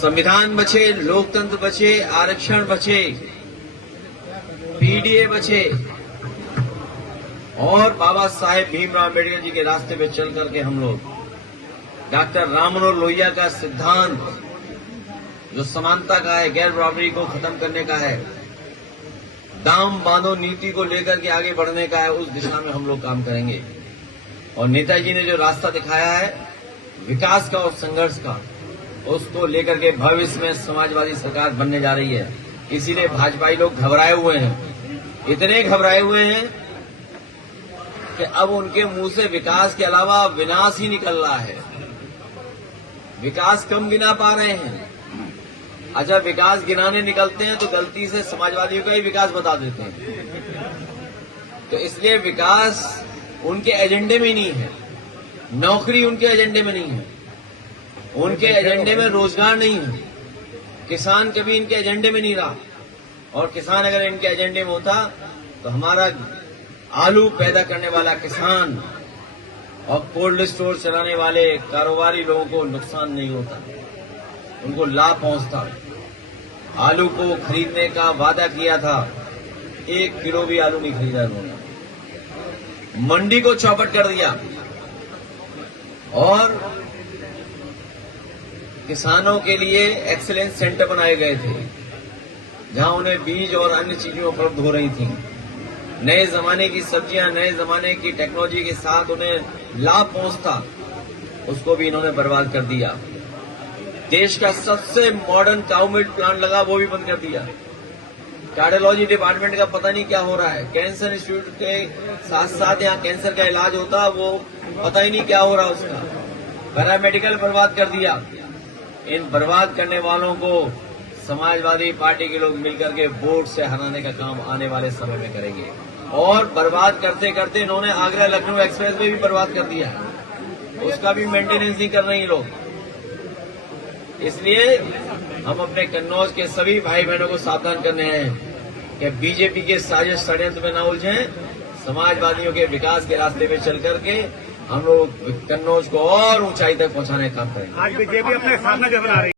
संविधान बचे, लोकतंत्र बचे, आरक्षण बचे, पीडीए बचे और बाबा साहेब भीमराव अम्बेडकर जी के रास्ते पे चल करके हम लोग डॉक्टर राम मनोहर लोहिया का सिद्धांत जो समानता का है, गैर बराबरी को खत्म करने का है, दाम बांधो नीति को लेकर के आगे बढ़ने का है, उस दिशा में हम लोग काम करेंगे। और नेताजी ने जो रास्ता दिखाया है विकास का और संघर्ष का, उसको लेकर के भविष्य में समाजवादी सरकार बनने जा रही है। इसीलिए भाजपाई लोग घबराए हुए हैं, इतने घबराए हुए हैं कि अब उनके मुंह से विकास के अलावा विनाश ही निकल रहा है। विकास कम गिना पा रहे हैं। अच्छा, विकास गिनाने निकलते हैं तो गलती से समाजवादियों का ही विकास बता देते हैं। तो इसलिए विकास उनके एजेंडे में नहीं है, नौकरी उनके एजेंडे में नहीं है, उनके एजेंडे में रोजगार नहीं है, किसान कभी इनके एजेंडे में नहीं रहा। और किसान अगर इनके एजेंडे में होता तो हमारा आलू पैदा करने वाला किसान और कोल्ड स्टोर चलाने वाले कारोबारी लोगों को नुकसान नहीं होता, उनको लाभ पहुंचता। आलू को खरीदने का वादा किया था, 1 किलो भी आलू नहीं खरीदा उन्होंने। मंडी को चौपट कर दिया और किसानों के लिए एक्सीलेंस सेंटर बनाए गए थे जहां उन्हें बीज और अन्य चीजें उपलब्ध हो रही थी। नए जमाने की सब्जियां, नए जमाने की टेक्नोलॉजी के साथ उन्हें लाभ पहुंचता, उसको भी इन्होंने बर्बाद कर दिया। देश का सबसे मॉडर्न काउ मिल्क प्लांट लगा, वो भी बंद कर दिया। कार्डियोलॉजी डिपार्टमेंट का पता नहीं क्या हो रहा है। कैंसर इंस्टीट्यूट के साथ साथ यहाँ कैंसर का इलाज होता, वो पता ही नहीं क्या हो रहा उसका। पैरामेडिकल बर्बाद कर दिया। इन बर्बाद करने वालों को समाजवादी पार्टी के लोग मिलकर के वोट से हराने का काम आने वाले समय में करेंगे। और बर्बाद करते करते इन्होंने आगरा लखनऊ एक्सप्रेस वे भी बर्बाद कर दिया, उसका भी मेंटेनेंस नहीं कर रहे हैं लोग। इसलिए हम अपने कन्नौज के सभी भाई बहनों को सावधान करने हैं कि बीजेपी के साजिश षड्यंत्र में न उलझें। समाजवादियों के विकास के रास्ते पे चल करके हम लोग कन्नौज को और ऊंचाई तक पहुंचाने का काम करेंगे। आज बीजेपी अपने सामने बना रही है।